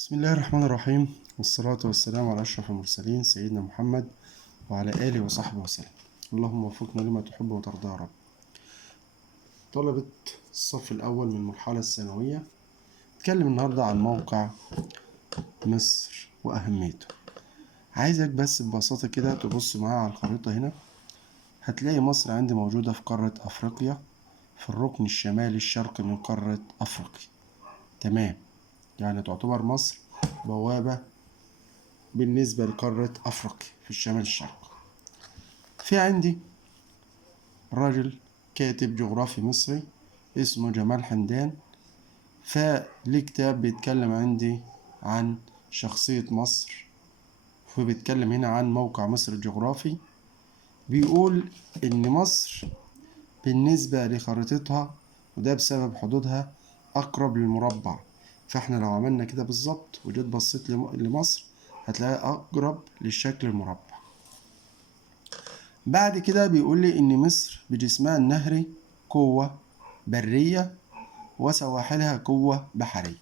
بسم الله الرحمن الرحيم، والصلاة والسلام على أشرف المرسلين سيدنا محمد وعلى آله وصحبه وسلم. اللهم وفقنا لما تحب وترضى يا رب. طلبة الصف الأول من المرحلة الثانوية، نتكلم النهاردة عن موقع مصر وأهميته. عايزك بس ببساطة كده تبص معايا على الخريطة هنا. هتلاقي مصر عندي موجودة في قارة أفريقيا، في الركن الشمالي الشرقي من قارة أفريقيا. تمام، يعني تعتبر مصر بوابة بالنسبة لقارة أفريقيا في الشمال الشرقي. في عندي راجل كاتب جغرافي مصري اسمه جمال حمدان، فليه كتاب بيتكلم عندي عن شخصية مصر، وبيتكلم هنا عن موقع مصر الجغرافي. بيقول إن مصر بالنسبة لخريطتها، وده بسبب حدودها، أقرب للمربع. فإحنا لو عملنا كده بالظبط وجيت بصيت لمصر هتلاقيها أقرب للشكل المربع. بعد كده بيقول لي إن مصر بجسمها النهري قوة برية وسواحلها قوة بحرية.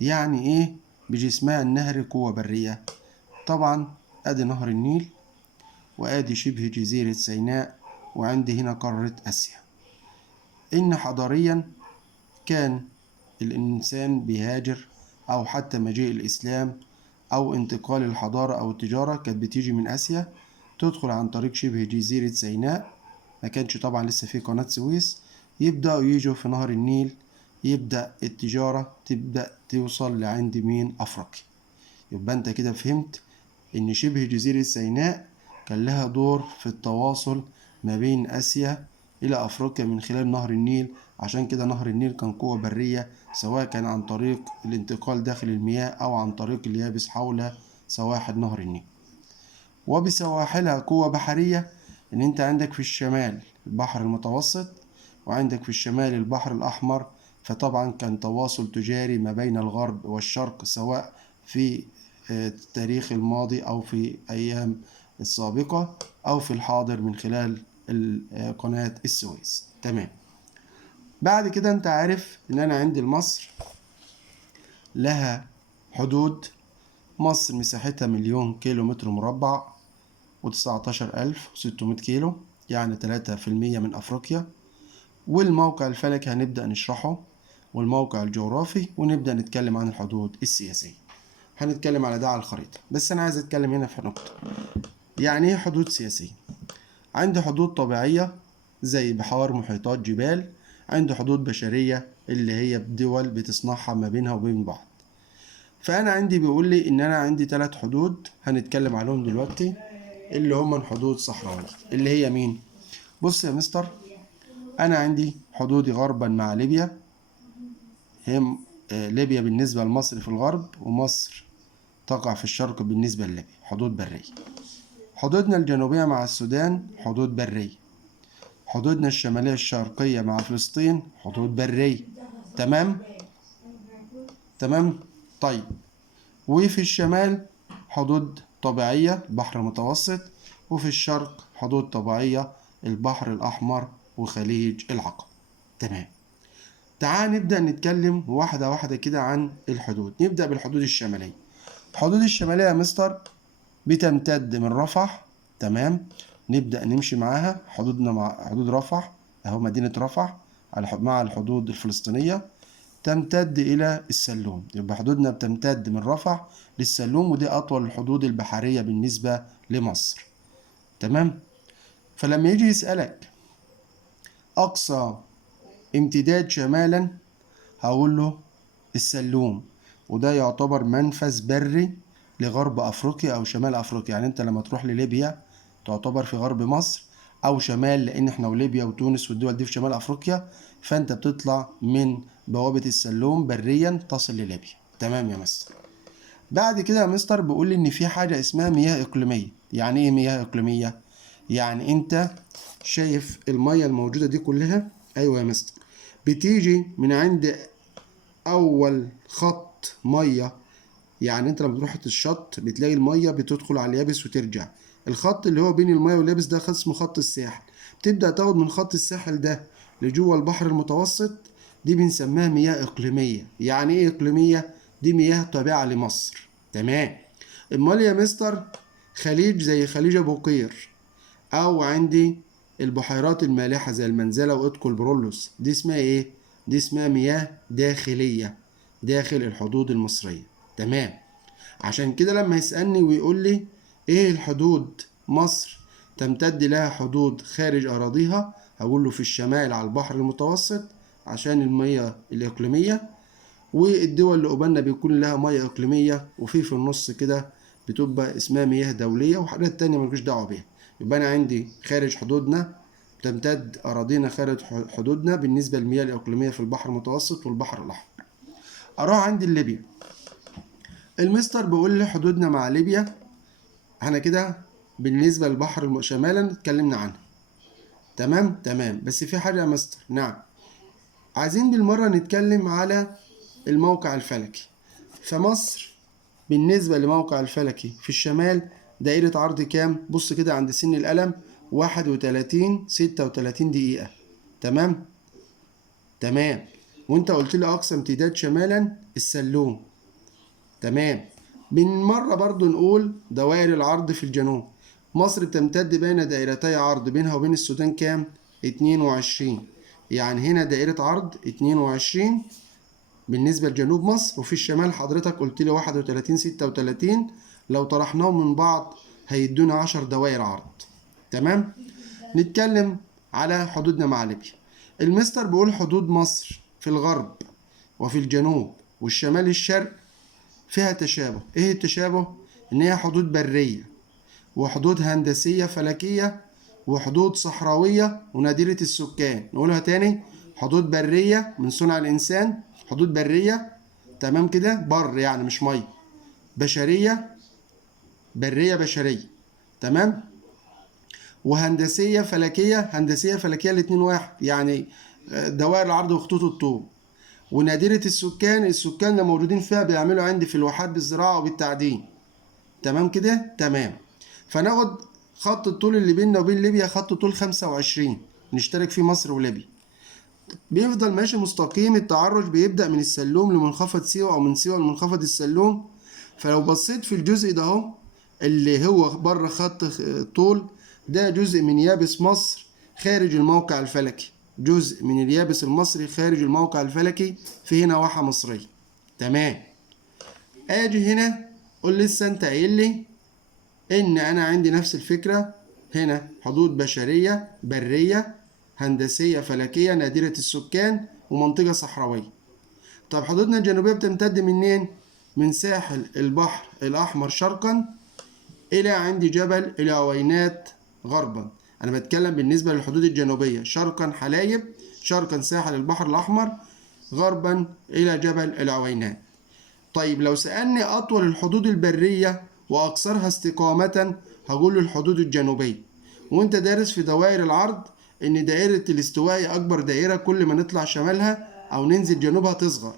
يعني إيه بجسمها النهري قوة برية؟ طبعا أدي نهر النيل، وأدي شبه جزيرة سيناء، وعندي هنا قارة آسيا. إن حضاريا كان الإنسان بيهاجر، أو حتى مجيء الإسلام أو انتقال الحضارة أو التجارة كانت بتيجي من آسيا، تدخل عن طريق شبه جزيرة سيناء. ما كانش طبعا لسه في قناة سويس. يبدأوا يجوا في نهر النيل، يبدأ التجارة تبدأ توصل لعند مين؟ أفريقيا. يبقى أنت كده فهمت إن شبه جزيرة سيناء كان لها دور في التواصل ما بين آسيا إلى أفريقيا من خلال نهر النيل. عشان كده نهر النيل كان قوة برية، سواء كان عن طريق الانتقال داخل المياه أو عن طريق اليابس حول سواحل نهر النيل. وبسواحلها قوة بحرية، إن أنت عندك في الشمال البحر المتوسط، وعندك في الشمال البحر الأحمر. فطبعا كان تواصل تجاري ما بين الغرب والشرق، سواء في التاريخ الماضي أو في أيام السابقة أو في الحاضر من خلال قناة السويس. تمام. بعد كده أنت عارف إن أنا عندي مصر لها حدود. مصر مساحتها 1,000,000 كيلو متر مربع و19,600 كيلو، يعني 3% من أفريقيا. والموقع الفلكي هنبدأ نشرحه، والموقع الجغرافي، ونبدأ نتكلم عن الحدود السياسية. هنتكلم على ده على الخريطة، بس أنا عايز أتكلم هنا في نقطة. يعني إيه حدود سياسية؟ عندي حدود طبيعية زي بحار، محيطات، جبال. عندي حدود بشرية اللي هي دول بتصنعها ما بينها وبين بعض. فأنا عندي بيقول لي إن أنا عندي 3 حدود هنتكلم عليهم دلوقتي، اللي هم الحدود الصحراوية. اللي هي مين؟ بص يا مستر، أنا عندي حدودي غربا مع ليبيا. هي ليبيا بالنسبة لمصر في الغرب، ومصر تقع في الشرق بالنسبة لليبيا، حدود برية. حدودنا الجنوبية مع السودان حدود برية. حدودنا الشمالية الشرقية مع فلسطين حدود برية. تمام؟ تمام؟ طيب، وفي الشمال حدود طبيعية البحر المتوسط، وفي الشرق حدود طبيعية البحر الأحمر وخليج العقبة. تمام. تعال نبدأ نتكلم واحدة واحدة كده عن الحدود. نبدأ بالحدود الشمالية. الحدود الشمالية يا مستر بتمتد من رفح. تمام، نبدأ نمشي معاها. حدودنا مع حدود رفح أهو، مدينة رفح مع الحدود الفلسطينية تمتد إلى السلوم. يبقى حدودنا بتمتد من رفح للسلوم، ودي أطول الحدود البحرية بالنسبة لمصر. تمام. فلما يجي يسألك أقصى امتداد شمالا هقول له السلوم، وده يعتبر منفذ بري لغرب أفريقيا أو شمال أفريقيا. يعني أنت لما تروح لليبيا تعتبر في غرب مصر أو شمال، لأن إحنا وليبيا وتونس والدول دي في شمال أفريقيا. فأنت بتطلع من بوابة السلوم بريا تصل لليبيا. تمام يا مستر. بعد كده يا مستر بيقول لي إن في حاجة اسمها مياه إقليمية. يعني إيه مياه إقليمية؟ يعني أنت شايف المياه الموجودة دي كلها؟ أيوة يا مستر، بتيجي من عند اول خط ميه. يعني انت لما تروح الشط بتلاقي الميه بتدخل على اليابس وترجع. الخط اللي هو بين الميه واليابس ده اسمه خط الساحل. بتبدا تاخد من خط الساحل ده لجوه البحر المتوسط، دي بنسميها مياه اقليميه. يعني ايه اقليميه؟ دي مياه تابعة لمصر. تمام. امال يا مستر خليج زي خليج ابو قير، او عندي البحيرات المالحة زي المنزلة وإدكو البرولوس، دي اسمها ايه؟ دي اسمها مياه داخلية داخل الحدود المصرية. تمام. عشان كده لما يسألني ويقول لي ايه الحدود مصر تمتد لها حدود خارج أراضيها، هقول له في الشمال على البحر المتوسط عشان المياه الإقليمية، والدول اللي قبالنا بيكون لها مياه إقليمية، وفي النص كده بتبقى اسمها مياه دولية وحاجات تانية ملكوش دعوة بيها. يبقى أنا عندي خارج حدودنا، تمتد أراضينا خارج حدودنا بالنسبة للمياه الإقليمية في البحر المتوسط والبحر الأحمر. أروح عندي ليبيا. المستر بيقول لي حدودنا مع ليبيا، احنا كده بالنسبة للبحر شمالا اتكلمنا عنها. تمام تمام. بس في حاجة يا مستر. نعم. عايزين بالمرة نتكلم على الموقع الفلكي. فمصر بالنسبة لموقع الفلكي في الشمال دائرة عرض كام؟ بص كده عند سن القلم 31 دقيقة. تمام؟ تمام. وانت قلت لي أقصى امتداد شمالا السلوم. تمام. بالمرة برضو نقول دوائر العرض في الجنوب. مصر بتمتد بين دائرتي عرض بينها وبين السودان كام؟ 22. يعني هنا دائرة عرض 22 بالنسبة لجنوب مصر، وفي الشمال حضرتك قلت لي 31 لو طرحناهم من بعض هيدونا 10 دوائر عرض. تمام. نتكلم على حدودنا مع ليبيا. المستر بيقول حدود مصر في الغرب وفي الجنوب والشمال الشرق فيها تشابه. ايه التشابه؟ ان هي حدود برية وحدود هندسية فلكية وحدود صحراوية ونادرة السكان. نقولها تاني: حدود برية من صنع الإنسان، حدود برية تمام كده، بر يعني مش مي، بشرية برية بشرية. تمام. وهندسية فلكية، هندسية فلكية الاتنين واحد، يعني دوائر العرض وخطوط الطول. ونادرة السكان، السكان اللي موجودين فيها بيعملوا عندي في الواحات بالزراعة وبالتعدين. تمام كده. تمام. فناخد خط الطول اللي بيننا وبين ليبيا خط طول 25 نشترك فيه مصر وليبيا. بيفضل ماشي مستقيم، التعرج بيبدأ من السلوم لمنخفض سيوة أو من سيوة لمنخفض السلوم. فلو بصيت في الجزء ده اهو اللي هو بره خط الطول، ده جزء من يابس مصر خارج الموقع الفلكي، جزء من اليابس المصري خارج الموقع الفلكي، في هنا واحة مصرية. تمام. اجي هنا قول لسه انت قايل لي ان انا عندي نفس الفكرة. هنا حدود بشرية برية هندسية فلكية نادرة السكان ومنطقة صحراوية. طب حدودنا الجنوبية بتمتد منين؟ من ساحل البحر الأحمر شرقا إلى عندي جبل العوينات غربا. أنا بتكلم بالنسبة للحدود الجنوبية: شرقا حلايب، شرقا ساحل البحر الأحمر، غربا إلى جبل العوينات. طيب لو سألني أطول الحدود البرية وأكثرها استقامة، هقول الحدود الجنوبية. وأنت دارس في دوائر العرض إن دائرة الاستواء أكبر دائرة، كل ما نطلع شمالها أو ننزل جنوبها تصغر.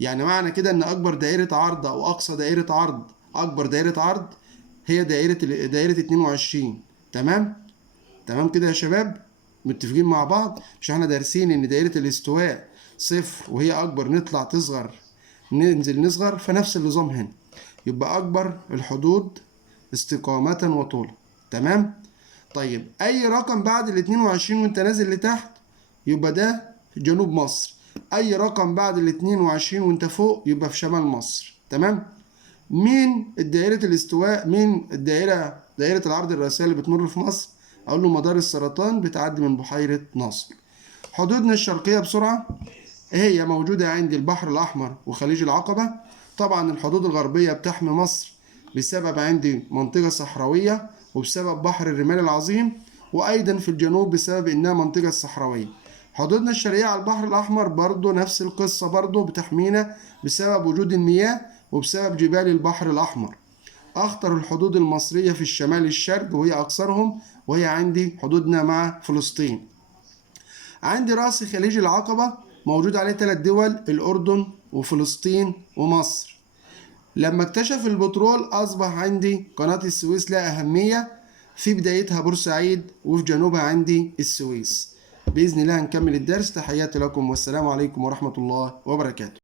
يعني معنى كده إن أكبر دائرة عرض أو أقصى دائرة عرض، أكبر دائرة عرض هي دائرة 22. تمام؟ تمام كده يا شباب؟ متفقين مع بعض؟ مش احنا دارسين إن دائرة الاستواء صفر وهي أكبر نطلع تصغر ننزل نصغر؟ فنفس النظام هنا، يبقى أكبر الحدود استقامة وطولا. تمام؟ طيب أي رقم بعد ال 22 وأنت نازل لتحت يبقى ده في جنوب مصر، أي رقم بعد ال 22 وأنت فوق يبقى في شمال مصر. تمام؟ مين دائرة الاستواء؟ مين دائرة العرض الرئيسية اللي بتمر في مصر؟ أقول له مدار السرطان بتعدي من بحيرة ناصر. حدودنا الشرقية بسرعة هي موجودة عند البحر الأحمر وخليج العقبة. طبعا الحدود الغربية بتحمي مصر بسبب عندي منطقة صحراوية وبسبب بحر الرمال العظيم، وأيضا في الجنوب بسبب إنها منطقة صحراوية. حدودنا الشرقية على البحر الأحمر برضو نفس القصة، برضو بتحمينا بسبب وجود المياه وبسبب جبال البحر الأحمر. أخطر الحدود المصرية في الشمال الشرق وهي أكثرهم، وهي عندي حدودنا مع فلسطين. عندي رأس خليج العقبة موجود عليه 3 دول: الأردن وفلسطين ومصر. لما اكتشف البترول أصبح عندي قناة السويس لها أهمية، في بدايتها بورسعيد وفي جنوبها عندي السويس. بإذن الله هنكمل الدرس. تحياتي لكم والسلام عليكم ورحمة الله وبركاته.